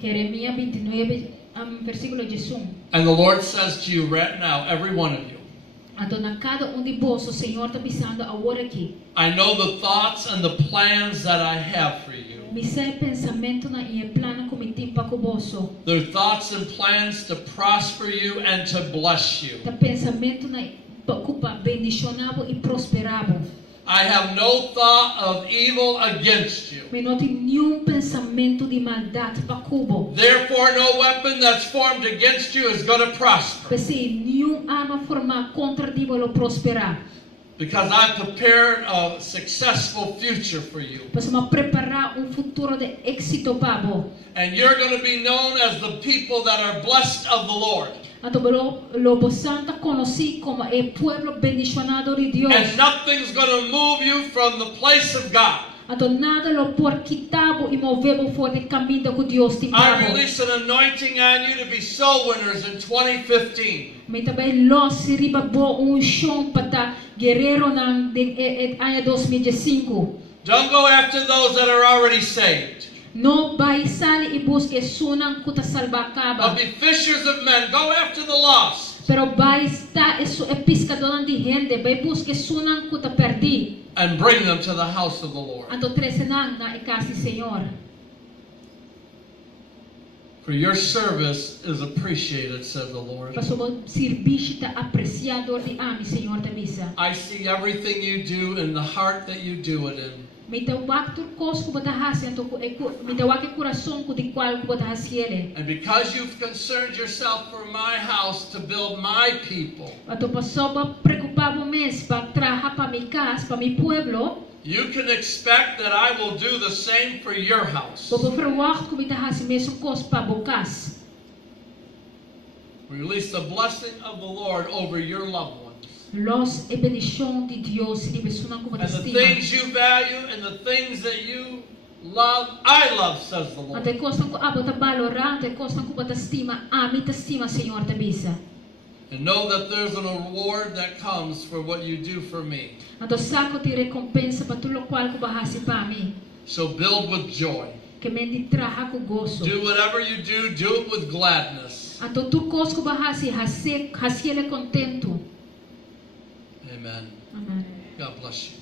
Jeremías 29, versículo 1. And the Lord says to you right now, every one of you, Então, na cada de vós, o Senhor está pisando agora aqui. I know the thoughts and the plans that I have for you. Me sei pensamento na e plano como tem para coboso. They're thoughts and plans to prosper you and to bless you. Ta pensamento na para bendicionar e prosperar. I have no thought of evil against you. Me não tem nenhum pensamento de maldade para cubo. Therefore, no weapon that's formed against you is going to prosper. Pesi nenhum arma formada contra ti vai prosperar. Because I've prepared a successful future for you. Pesi ma preparar futuro de éxito para vo. And you're going to be known as the people that are blessed of the Lord. Então, Lobo Santa conheci como o pueblo bendicionado de Deus. And nothing's going to move you from the place of God. Então nada lo por quitar e mover fora do caminho que Deus te I deu. release an anointing on you to be soul winners in 2015. Me também los riba bo chão para guerreiro na ano 2015. Don't go after those that are already saved. No vai sali e busque sunang kuta salva But be fishers of men. Go after the lost. Pero vai estar isso é pescador de gente, vai busque sunang kuta perdi. And bring them to the house of the Lord. Anto tresenang na ikasi Senhor. For your service is appreciated, says the Lord. Pasobo serviço tá apreciado de ami Senhor da misa. I see everything you do in the heart that you do it in. Me tawag turkos ko batahasi anto ko me tawag ke coração ko di qual ko batahasi ele. And because you've concerned yourself for my house to build my people, Ato pasobo preocupado mes pa traha pa mi casa, pa mi pueblo. you can expect that I will do the same for your house. Bobo verwacht ko batahasi mesmo kos pa bokas. Release the blessing of the Lord over your loved ones. Los e bendición de Dios y besuna como And the estima. things you value and the things that you love, I love, says the Lord. Ante costa ko abo ta valora, ante costa ko bata estima, ami ta estima Señor ta bisa. And know that there's an reward that comes for what you do for me. Anto sako ti recompensa pa tulo qual ko bahasi pa mi. So build with joy. Que mendi traha ko gozo. Do whatever you do it with gladness. Anto tu kos ko bahasi hasiele contento. Amen. Amen. God bless you.